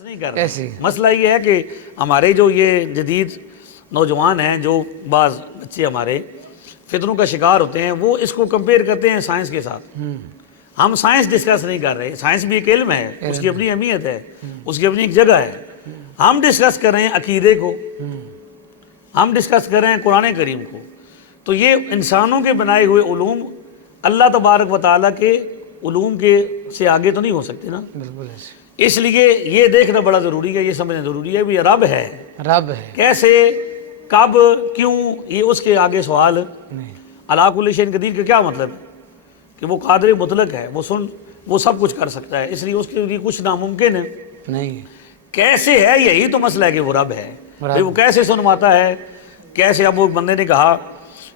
نہیں کر رہے. مسئلہ یہ ہے کہ ہمارے جو یہ جدید نوجوان ہیں، جو بعض بچے ہمارے فتنوں کا شکار ہوتے ہیں، وہ اس کو کمپیئر کرتے ہیں سائنس کے ساتھ. ہم سائنس ڈسکس نہیں کر رہے. سائنس بھی ایک علم ہے، اس کی اپنی اہمیت ہے، اس کی اپنی ایک جگہ ہے. ہم ڈسکس کر رہے ہیں عقیدے کو، ہم ڈسکس کر رہے ہیں قرآن کریم کو. تو یہ انسانوں کے بنائے ہوئے علوم اللہ تبارک و تعالیٰ کے علوم کے سے آگے تو نہیں ہو سکتے نا. بالکل. اس لیے یہ دیکھنا بڑا ضروری ہے، یہ سمجھنا ضروری ہے بھی رب ہے. رب ہے کیسے، کب، کیوں، یہ اس کے آگے سوال. نہیں. علی کل شیء قدیر کا کیا مطلب ہے؟ کہ وہ قادر مطلق ہے، وہ سب کچھ کر سکتا ہے، اس لیے اس کے لیے کچھ ناممکن ہے نہیں. کیسے ہے، یہی تو مسئلہ ہے کہ وہ رب ہے. وہ کیسے سنواتا ہے، کیسے. اب وہ بندے نے کہا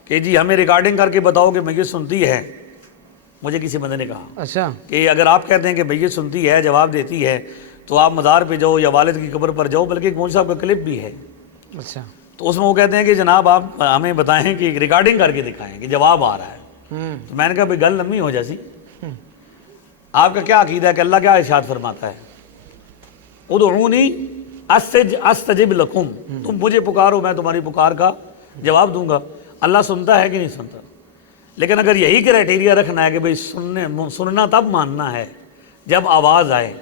کہ جی ہمیں ریکارڈنگ کر کے بتاؤ کہ میت سنتی ہے. مجھے کسی بندے نے کہا اچھا کہ اگر آپ کہتے ہیں کہ میت سنتی ہے، جواب دیتی ہے، تو آپ مزار پہ جاؤ یا والد کی قبر پر جاؤ. بلکہ ایک مولوی صاحب کا کلپ بھی ہے. اچھا. تو اس میں وہ کہتے ہیں کہ جناب آپ ہمیں بتائیں کہ ریکارڈنگ کر کے دکھائیں کہ جواب آ رہا ہے. تو میں نے کہا بھائی گل لمبی ہو جیسی. آپ کا کیا عقیدہ ہے کہ اللہ کیا ارشاد فرماتا ہے؟ ادعونی استجب لکم، تم مجھے پکارو میں تمہاری پکار کا جواب دوں گا. اللہ سنتا ہے کہ نہیں سنتا؟ لیکن اگر یہی کرائٹیریا رکھنا ہے کہ بھئی سننا تب ماننا ہے جب آواز آئے،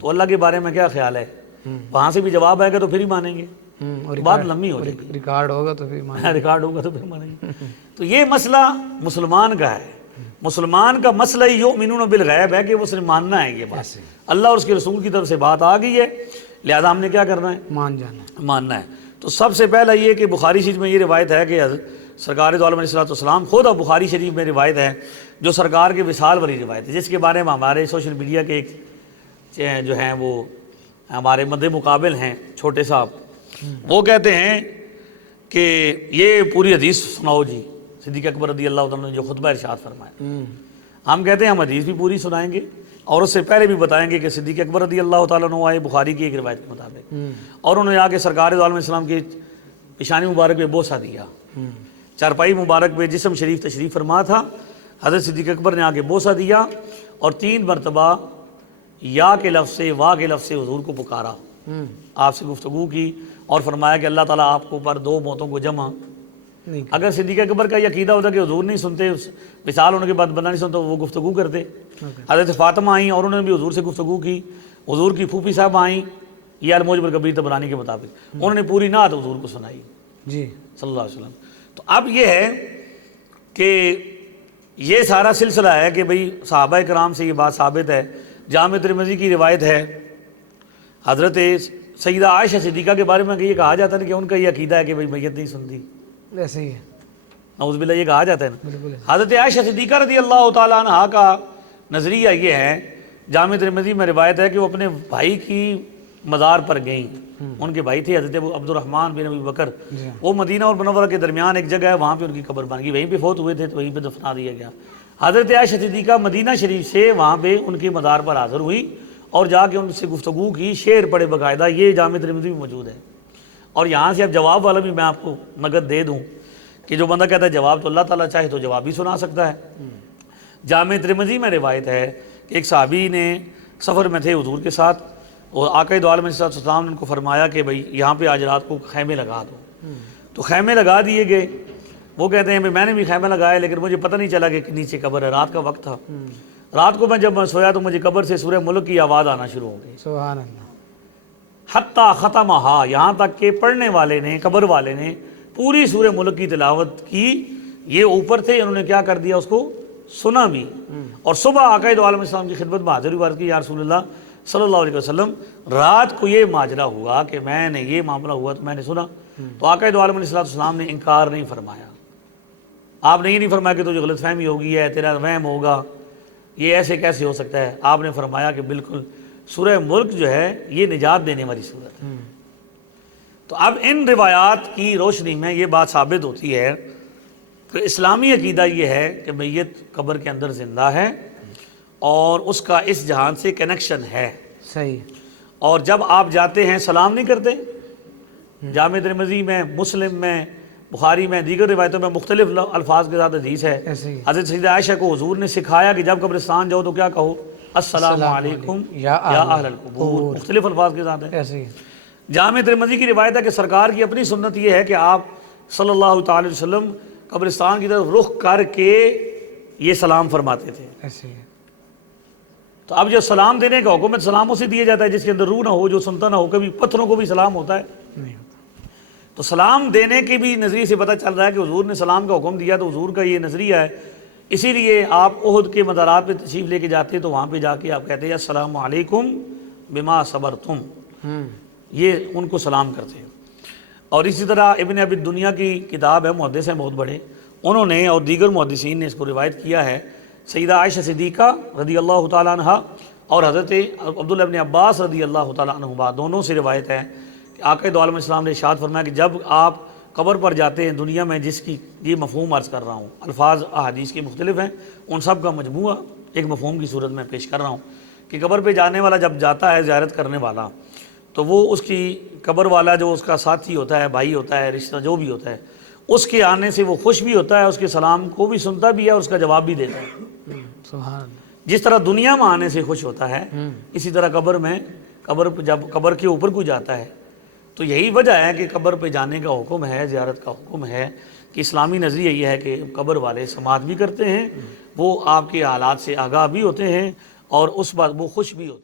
تو اللہ کے بارے میں کیا خیال ہے؟ وہاں سے بھی جواب آئے گا تو پھر ہی مانیں گے. بات لمبی ہو جائے گی. ریکارڈ ہوگا تو پھر مانیں گے. ریکارڈ ہوگا تو پھر مانیں گے. تو یہ مسئلہ مسلمان کا ہے. مسلمان کا مسئلہ یؤمنون بالغیب ہے کہ وہ صرف ماننا ہے. یہ بات اللہ اور اس کے رسول کی طرف سے بات آ گئی ہے، لہذا ہم نے کیا کرنا ہے؟ مان جانا ہے، ماننا ہے. تو سب سے پہلا یہ کہ بخاری شریف میں یہ روایت ہے کہ سرکار دو عالم علیہ السلام خود اب بخاری شریف میں روایت ہے جو سرکار کے وصال والی روایت ہے، جس کے بارے میں ہمارے سوشل میڈیا کے ایک جو ہیں وہ ہمارے مد مقابل ہیں چھوٹے صاحب، وہ کہتے ہیں کہ یہ پوری حدیث سناؤ جی صدیق اکبر رضی اللہ تعالیٰ نے جو خطبہ ارشاد فرمایا. ہم کہتے ہیں ہم حدیث بھی پوری سنائیں گے اور اس سے پہلے بھی بتائیں گے کہ صدیق اکبر رضی اللہ تعالیٰ عنہ آئے بخاری کی ایک روایت کے مطابق، اور انہوں نے آ کے سرکار دو عالم علیہ السلام کی پیشانی مبارک پہ بوسہ دیا. چارپائی مبارک پہ جسم شریف تشریف فرما تھا، حضرت صدیق اکبر نے آ کے بوسہ دیا اور 3 مرتبہ یا کے لفظ سے وا کے لفظ سے حضور کو پکارا، آپ سے گفتگو کی اور فرمایا کہ اللہ تعالیٰ آپ کو پر 2 موتوں کو جمع. اگر صدیق اکبر کا یہ عقیدہ ہوتا کہ حضور نہیں سنتے، وصال ہونے کے بعد بندہ نہیں سنتا، وہ گفتگو کرتے. حضرت فاطمہ آئیں اور انہوں نے بھی حضور سے گفتگو کی. حضور کی پھوپھی صاحب آئیں، یہ الموجب الکبیر طبرانی کے مطابق، انہوں نے پوری نعت حضور کو سنائی جی صلی اللہ علیہ وسلم. تو اب یہ ہے کہ یہ سارا سلسلہ ہے کہ بھئی صحابہ کرام سے یہ بات ثابت ہے. جامع ترمذی کی روایت ہے حضرت سیدہ عائشہ صدیقہ کے بارے میں کہ یہ کہا جاتا ہے کہ ان کا یہ عقیدہ ہے کہ بھئی میت نہیں سنتی. ایسے ہی ہے، نعوذ باللہ یہ کہا جاتا ہے نا. بالکل. حضرت عائشہ صدیقہ رضی اللہ تعالیٰ عنہا کا نظریہ یہ ہے، جامع ترمذی میں روایت ہے کہ وہ اپنے بھائی کی مزار پر گئیں. ان کے بھائی تھے حضرت عبد الرحمن بن ابی بکر، وہ مدینہ اور منورہ کے درمیان ایک جگہ ہے، وہاں پہ ان کی قبر بن گئی، وہیں پہ فوت ہوئے تھے تو وہیں پہ دفنا دیا گیا. حضرت عائشہ صدیقہ مدینہ شریف سے وہاں پہ ان کے مزار پر حاضر ہوئی اور جا کے ان سے گفتگو کی، شعر پڑھے باقاعدہ. یہ جامع ترمذی میں موجود ہے. اور یہاں سے اب جواب والا بھی میں آپ کو نقد دے دوں کہ جو بندہ کہتا ہے جواب تو اللہ تعالیٰ چاہے تو جواب بھی سنا سکتا ہے. جامع ترمذی میں روایت ہے کہ ایک صحابی نے سفر میں تھے حضور کے ساتھ، اور آقا دو عالم علیہ السلام نے ان کو فرمایا کہ بھئی یہاں پہ آج رات کو خیمے لگا دو. تو خیمے لگا دیے گئے. وہ کہتے ہیں بھئی میں نے بھی خیمہ لگایا لیکن مجھے پتہ نہیں چلا کہ نیچے قبر ہے، رات کا وقت تھا. رات کو میں جب سویا تو مجھے قبر سے سورہ ملک کی آواز آنا شروع ہو گئی. سبحان اللہ. حتیٰ ختمہا، یہاں تک کہ پڑھنے والے نے، قبر والے نے پوری سورہ ملک کی تلاوت کی. یہ اوپر تھے، انہوں نے کیا کر دیا، اس کو سنا بھی. اور صبح آقا دو عالم السلام کی خدمت میں حاضر ہوئی، یا رسول اللہ صلی اللہ علیہ وسلم رات کو یہ ماجرا ہوا کہ میں نے یہ معاملہ ہوا تو میں نے سنا. تو آقا دو عالم علیہ السلام نے انکار نہیں فرمایا. آپ نے یہ نہیں فرمایا کہ تجھے غلط فہمی ہوگی ہے، تیرا وہم ہوگا، یہ ایسے کیسے ہو سکتا ہے. آپ نے فرمایا کہ بالکل سورہ ملک جو ہے یہ نجات دینے والی سورت ہے. تو اب ان روایات کی روشنی میں یہ بات ثابت ہوتی ہے کہ اسلامی عقیدہ یہ ہے کہ میت قبر کے اندر زندہ ہے اور اس کا اس جہان سے کنیکشن ہے. صحیح. اور جب آپ جاتے ہیں سلام نہیں کرتے. جامع ترمذی میں، مسلم میں، بخاری میں، دیگر روایتوں میں مختلف الفاظ کے ساتھ حدیث ہے. حضرت سیدہ عائشہ کو حضور نے سکھایا کہ جب قبرستان جاؤ تو کیا کہو، السلام علیکم یا اہل القبور، مختلف الفاظ کے ساتھ ہے۔ ایسے ہی جامع ترمذی کی روایت ہے کہ سرکار کی اپنی سنت یہ ہے کہ آپ صلی اللہ تعالی علیہ وسلم قبرستان کی طرف رخ کر کے یہ سلام فرماتے تھے۔ ایسے ہی تو اب جو سلام دینے کا حکم ہے سلام اسے دیا جاتا ہے جس کے اندر روح نہ ہو، جو سنتا نہ ہو۔ کبھی پتھروں کو بھی سلام ہوتا ہے، نہیں ہوتا۔ تو سلام دینے کے بھی نظریے سے پتہ چل رہا ہے کہ حضور نے سلام کا حکم دیا، تو حضور کا یہ نظریہ ہے۔ اسی لیے آپ احد کے مزارات پہ تشریف لے کے جاتے تو وہاں پہ جا کے آپ کہتے ہیں السلام علیکم بما صبرتم، یہ ان کو سلام کرتے ہیں۔ اور اسی طرح ابن ابی دنیا کی کتاب ہے، محدث ہیں بہت بڑے، انہوں نے اور دیگر محدثین نے اس کو روایت کیا ہے۔ سیدہ عائشہ صدیقہ رضی اللہ تعالیٰ عنہ اور حضرت عبداللہ ابن عباس رضی اللہ تعالیٰ عنہما دونوں سے روایت ہے کہ آقا دو عالم اسلام نے ارشاد فرمایا کہ جب آپ قبر پر جاتے ہیں دنیا میں، جس کی یہ مفہوم عرض کر رہا ہوں، الفاظ احادیث کے مختلف ہیں، ان سب کا مجموعہ ایک مفہوم کی صورت میں پیش کر رہا ہوں کہ قبر پہ جانے والا جب جاتا ہے زیارت کرنے والا، تو وہ اس کی قبر والا جو اس کا ساتھی ہوتا ہے، بھائی ہوتا ہے، رشتہ جو بھی ہوتا ہے، اس کے آنے سے وہ خوش بھی ہوتا ہے، اس کے سلام کو بھی سنتا بھی ہے اور اس کا جواب بھی دیتا ہے۔ سبحان اللہ۔ جس طرح دنیا میں آنے سے خوش ہوتا ہے، اسی طرح قبر میں، قبر پہ جب قبر کے اوپر کوئی جاتا ہے تو یہی وجہ ہے کہ قبر پہ جانے کا حکم ہے، زیارت کا حکم ہے، کہ اسلامی نظریہ یہ ہے کہ قبر والے سماعت بھی کرتے ہیں، وہ آپ کے حالات سے آگاہ بھی ہوتے ہیں اور اس بات وہ خوش بھی ہوتے ہیں۔